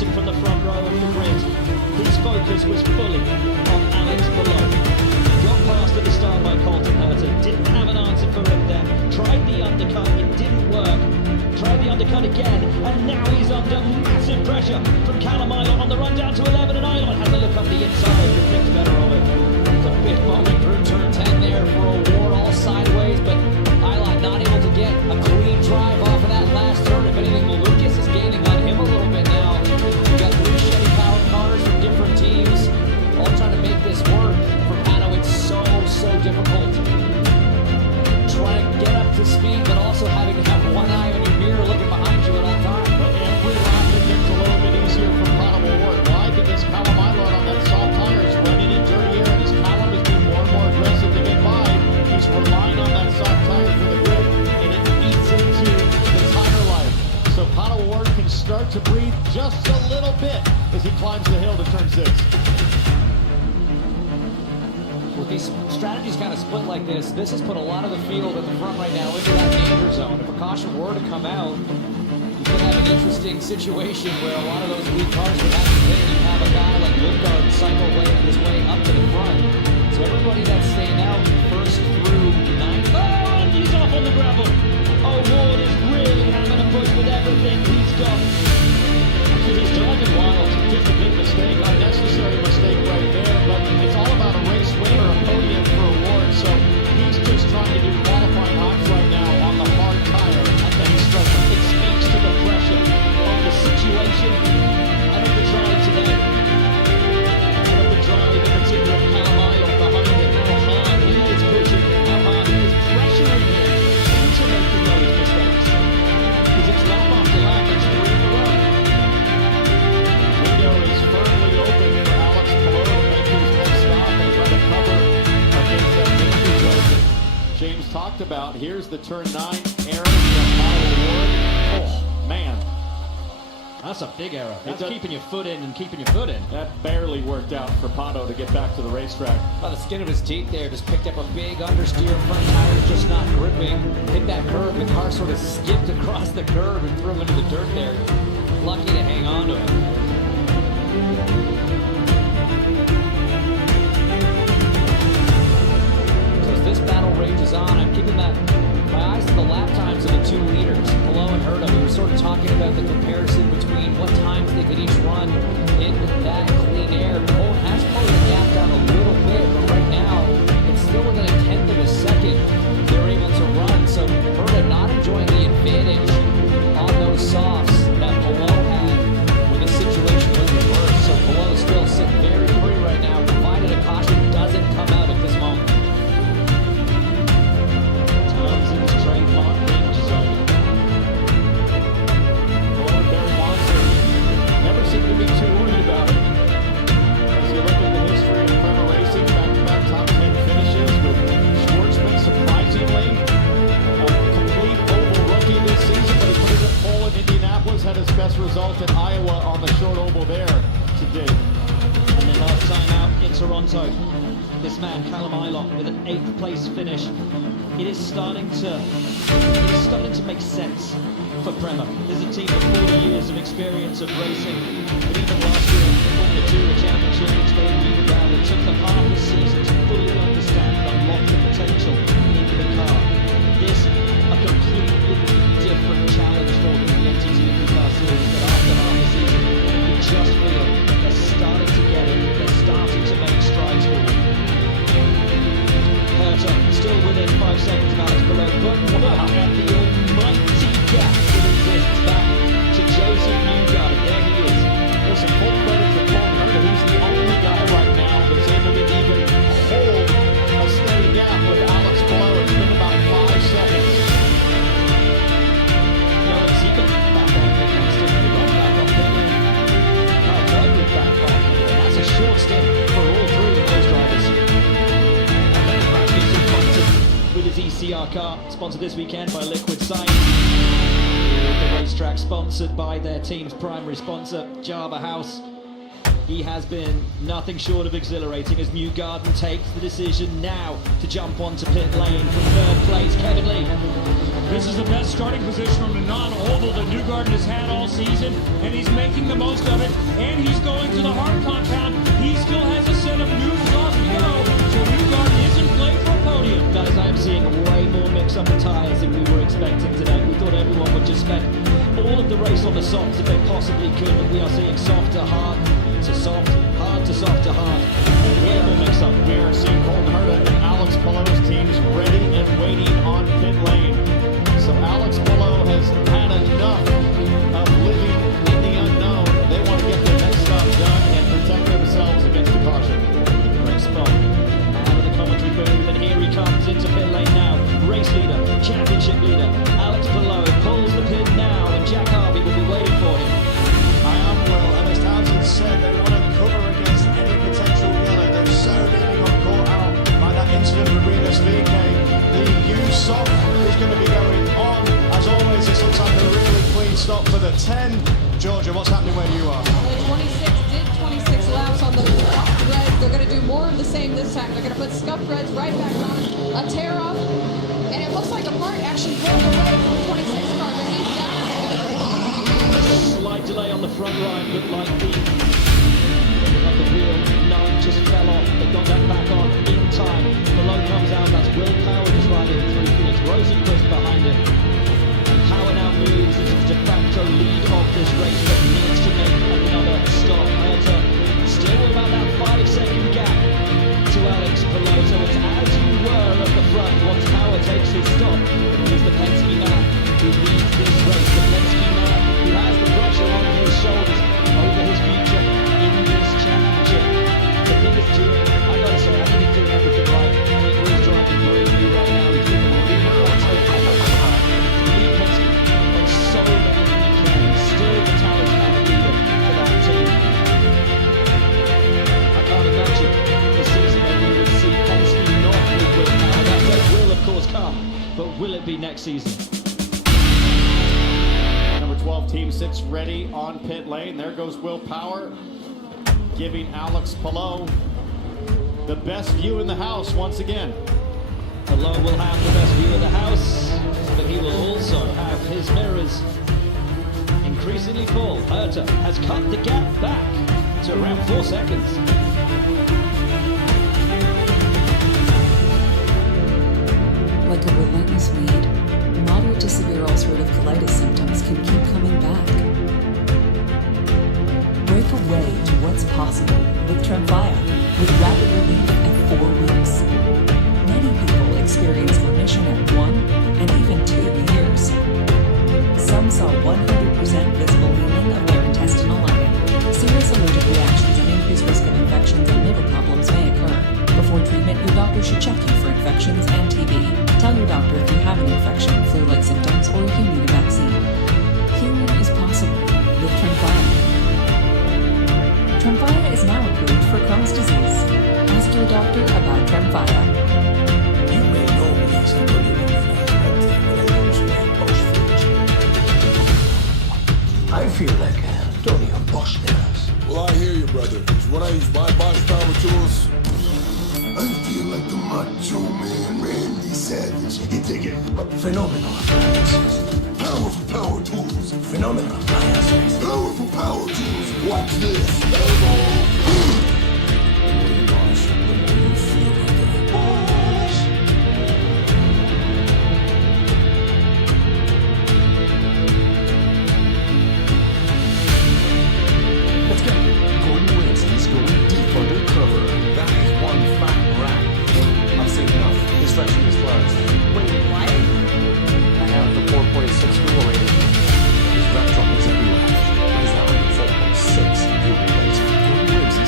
starting from the front row of the grid. His focus was fully on Alex below. Got past at the start by Colton Herter. Didn't have an answer for him then. Tried the undercut, it didn't work. Tried the undercut again, and now he's under massive pressure from Callum Ilott on the run down to 11, and Ilott has a look up the inside and thinks better of it. It's a big moment through turn 10 there for a Ward all sideways, but Ilott not able to get a clean drive off of that last turn. If anything, Lucas is gaining on him a little bit now. We've got three Chevy powered cars from different teams, all trying to make this work. For Pato, it's so difficult. Trying to get up to speed, but also having to have one eye on your mirror looking behind you at all times. But every lap it gets a little bit easier for Pato Ward. Why? Because Callum Ilott on that soft tire is running in dirty air, and as Callum is being more and more aggressive to get by, he's relying on that soft tire for the grip, and it eats into the tire life. So Pato Ward can start to breathe just a little bit as he climbs the hill to turn 6. With these strategies kind of split like this has put a lot of the field at the front right now into that danger zone. If a caution were to come out, you could have an interesting situation where a lot of those lead cars would have to win. You have a guy like INDYCAR cycle his way up to the front. So everybody that's staying out first through 9. Oh, and he's off on the gravel. Oh, Ward is really having a push with everything he's got. He's driving wild. Just a big mistake, unnecessary mistake right there, but it's all about a race win or a podium for a Ward, so he's just trying to do qualifying laps right now on the hard tire, and then he's struggling. It speaks to the pressure of the situation and of the drive today. And of the drive in particular of Callum Ilott behind him. How hard he is pushing, how hard he is pressuring him into making those mistakes. Because it's lap after lap, it's 3 in a row. Window is firmly open for Alex Palou to make his next stop and try to cover against that danger zone James talked about. Here's the turn 9 error from Pato Ward. Oh, man. That's a big error. That's does- keeping your foot in and keeping your foot in. That barely worked out for Pato to get back to the racetrack. By the skin of his teeth there, just picked up a big understeer, front tire just not gripping. Hit that curve, the car sort of skipped across the curve and threw him into the dirt there. Lucky to hang on to it. So as this battle rages on, I'm keeping my eyes to the lap times of the two leaders, Palou and Herta. We were sort of talking about the comparison between what times they could each run in that clean air. Cole has pulled the gap down a little bit, but right now it's still within a tenth of a second they're able to run. So Herta not enjoying the advantage on those softs that Palou had when the situation was reversed. So Palou still sitting very free right now, provided a caution doesn't come out at this moment. Townsend's trademark danger zone. Lord Barry Monson never seemed to be too worried about it. As you look at the history of Prema Racing, back-to-back top 10 finishes with Schwartzman surprisingly a complete oval rookie this season, but he put it at pole in Indianapolis, had his best result in Iowa on the short oval there to date. And then last time out in Toronto, this man Callum Ilott with an 8th place finish. It is starting to make sense for Prema. There's a team with 40 years of experience of racing, but even last year in the Formula 2, the championship, which they knew about, it took them half a season to fully understand and unlock the potential in the car. This, a completely different challenge for them in the NTT INDYCAR series, but after half a season, you just feel they're starting to get it, they're starting to make strides forward. Herta still within 5 seconds of Alex Palou, but wow, at the almighty gap that exists back to Joseph Newgarden. There he is. There's some full credit to Colton Herta. He's the only guy right now that's able to even hold a steady gap with Alex Palou. It's been about 5 seconds. No, he got back on pit lane, still never got back on pit lane. Carl Berger back on pit lane. That's a short stint for all three of those drivers. And then Rasmussen Bunton with his ECR car, sponsored this weekend by Liquid Science. The racetrack sponsored by their team's primary sponsor, Java House. He has been nothing short of exhilarating as Newgarden takes the decision now to jump onto pit lane from third place. Kevin Lee. This is the best starting position from the non-oval that Newgarden has had all season, and he's making the most of it, and he's going to the hard compound. He still has a set of new exhaust to go, so Newgarden is in play for a podium. Guys, I am seeing way more mix-up of tyres than we were expecting today. We thought everyone would just spend all of the race on the softs if they possibly could, but we are seeing soft to hard to soft, hard to soft to hard. Way more mix-up. We are seeing Colton Herta and Alex Palou's teams ready and waiting on pit lane. So Alex Palou has had enough of living in the unknown. They want to get their next stop done and protect themselves against the caution. Great spot. Out of the commentary booth, and here he comes into pit lane now. Race leader, championship leader, Alex Palou pulls the pin now, and Jack Harvey will be waiting for him. I am Will, and as Townsend said, they want to cover against any potential yellow. They're so nearly got caught out by that incident with Rinus VK. The U-Soft is going to be going on. As always, this looks like a really clean stop for the 10. Georgia, what's happening where you are? The 26 did 26 laps on the scuffed reds. They're going to do more of the same this time. They're going to put scuffed reds right back on, a tear off, and it looks like a part actually broke away from the 26 car, but he's down. Slight delay on the front right, looked like the wheel nut just fell off. They got that back on in time. Below comes out, that's Will Power just riding through Felix Rosenquist behind him. And Power now moves into the de facto lead of this race, but needs to make another stop. Herta still about that 5-second gap to Alex Palou. So it's as you were at the front once Power takes his stop. He's the Penske man who leads this race. The Penske man who has the pressure on his shoulders over his future in this championship. The thing is doing, I gotta say, I think he's doing everything right. He's driving brilliantly right now. He's doing all the Lee Penske on so many weekends, still the talisman leader for that team. I can't imagine the season that we would see Penske not with Will Power. That day will of course come, but will it be next season? Number 12 team sits ready on pit lane. There goes Will Power, giving Alex Palou the best view in the house once again. Palou will have the best view of the house, but he will also have his mirrors increasingly full. Herta has cut the gap back to around 4 seconds. Like a relentless weed, moderate to severe ulcerative colitis symptoms can keep coming back. Break away to what's possible with Tremfya, with rapid relief at 4 weeks. Many people experience remission at 1 and even 2 years. Some saw 100% visible healing of their intestinal lining. Serious allergic reactions and increased risk of infections and liver problems may occur. Before treatment, your doctor should check you for infections and TB. Tell your doctor if you have an infection, flu-like symptoms, or if you need a vaccine. Healing is possible with Tremfya. Tremfya is now approved for Crohn's disease. Ask your doctor about Tremfya. You may know me as a I feel like Antonio Banderas. Well, I hear you, brother. Because when I use my boss power tools, I feel like the Macho Man Randy Savage. You dig it? Phenomenal appliances. Powerful power tools. Phenomenal appliances. Powerful power tools. Watch this. The more you wash, the more you feel like a boss. Let's go. Gordon Ramsay's going deep undercover. That is one fat rat. I've seen enough. Instruction is closed. Wait, what? I have the 4.6 fuel rating. His rat truck is everywhere. He's now in 4.6 fuel rating. Gordon Ramsay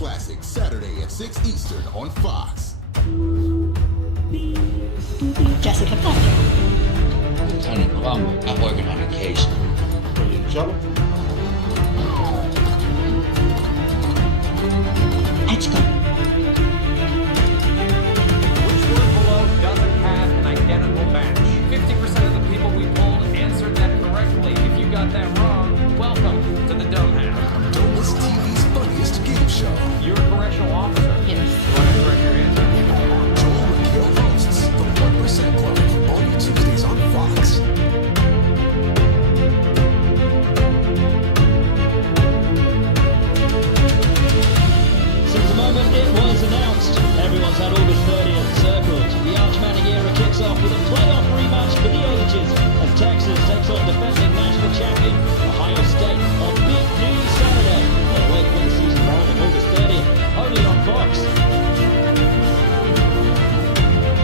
Classic, Saturday at 6 Eastern on Fox. Jessica Fletcher. Lieutenant Plum, I'm working on a case. Are you in trouble? Edgecombe. Which word below doesn't have an identical match? 50% of the people we polled answered that correctly. If you got that wrong, welcome to the Dumb Half. Don't miss TV's funniest game show. You're a correctional officer. Yes. You want to correct your answer? Joel Raquel hosts the 1% Club, all Tuesdays on Fox. Since the moment it was announced, everyone's had August 30th circled. The Arch-Manning era kicks off with a playoff rematch for the ages as Texas takes on defending national champion Ohio State on Big Noon Saturday. What a way to win the season rolling, August 30th, only on Fox.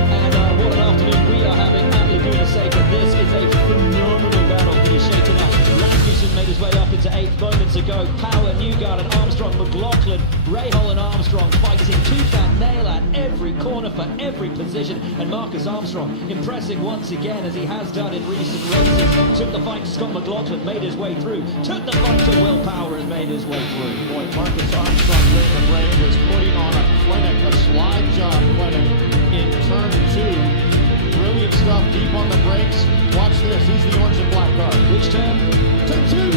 And what an afternoon we are having at Laguna Seca. This is a phenomenal battle that is shaking up. Rasmussen made his way up into 8th moments ago. Power, Newgarden, Armstrong, McLaughlin, Rahal and Armstrong fighting tooth and nail at every corner for every position. And Marcus Armstrong impressing once again as he has done in recent races. Took the fight to Scott McLaughlin, made his way through. Took the fight to Will Power and made his way through. Boy, Marcus Armstrong during the break was putting on a clinic, a slide job clinic in turn 2. Brilliant stuff deep on the brakes. Watch this. He's the orange and black car. Which turn? Turn 2.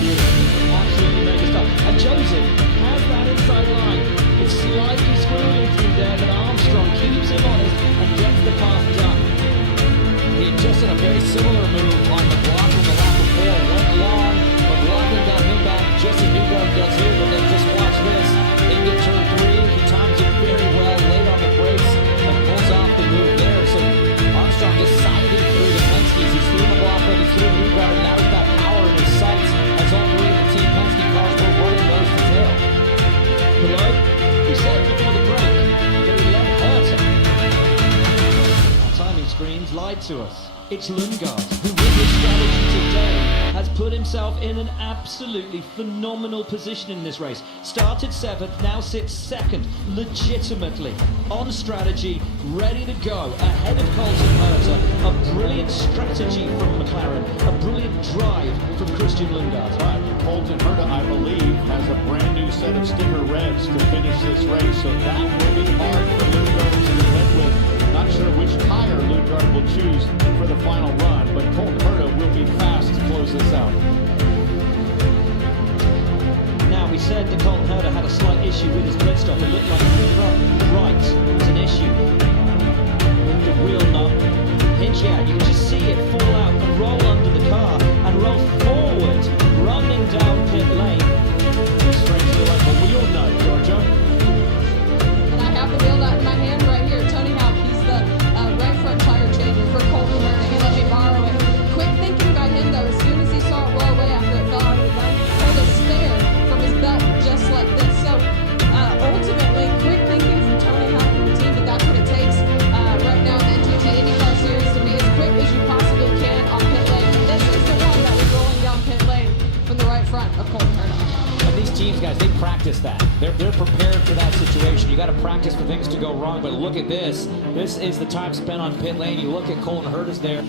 Beautiful. Absolutely mega stuff. And Joseph has that inside line. It's slightly squirreling through there, but Armstrong keeps him honest and gets the pass done. He had just done a very similar move on McLaughlin the lap before. Went long. McLaughlin got him back just as Newgarden does here, but then just watch this. Into turn 3, he times it very well, late on the brakes, and pulls off the move there. So Armstrong decided through the Penskes. He's through McLaughlin, he's through Newgarden, now he's got Power in his sights as all 3 of the Team Penske cars were running nose to tail. Hello? We said before the break that we let Herta. Our timing screens lied to us. It's Lundgaard, who with his strategy today has put himself in an absolutely phenomenal position in this race. Started 7th, now sits 2nd, legitimately, on strategy, ready to go, ahead of Colton Herta. A brilliant strategy from McLaren, a brilliant drive from Christian Lundgaard. But Colton Herta, I believe, has a brand new set of sticker reds to finish this race, so that will be hard for Lundgaard to contend with. Not sure which tire Lundgaard will choose for the final run, but Colton Herta will be fast to close this out. Now, we said that Colton Herta had a slight issue with his grid stop. It looked like front right was an issue with the wheel nut hinge out. You can just see it fall out and roll under the car and roll forward, running down pit lane. Strangely like a wheel nut, Giorgio. And I have the wheel nut in my hand right here. Tony Houck, he's the right front tire changer for Colton Herta. He let me borrow it. Quick thinking by him though, as soon as he saw it roll away after it fell out of the gun, he pulled a spare from his belt just like this. So ultimately, quick thinking from Tony Houck and the team, but that's what it takes right now in the NTT INDYCAR series to be as quick as you possibly can on pit lane. And this is the one that was rolling down pit lane from the right front of Colton Herta. And these teams, guys, they practice that. They're prepared for that situation. You got to practice for things to go wrong. But look at this. This is the time spent on pit lane. You look at Colton Herta's there.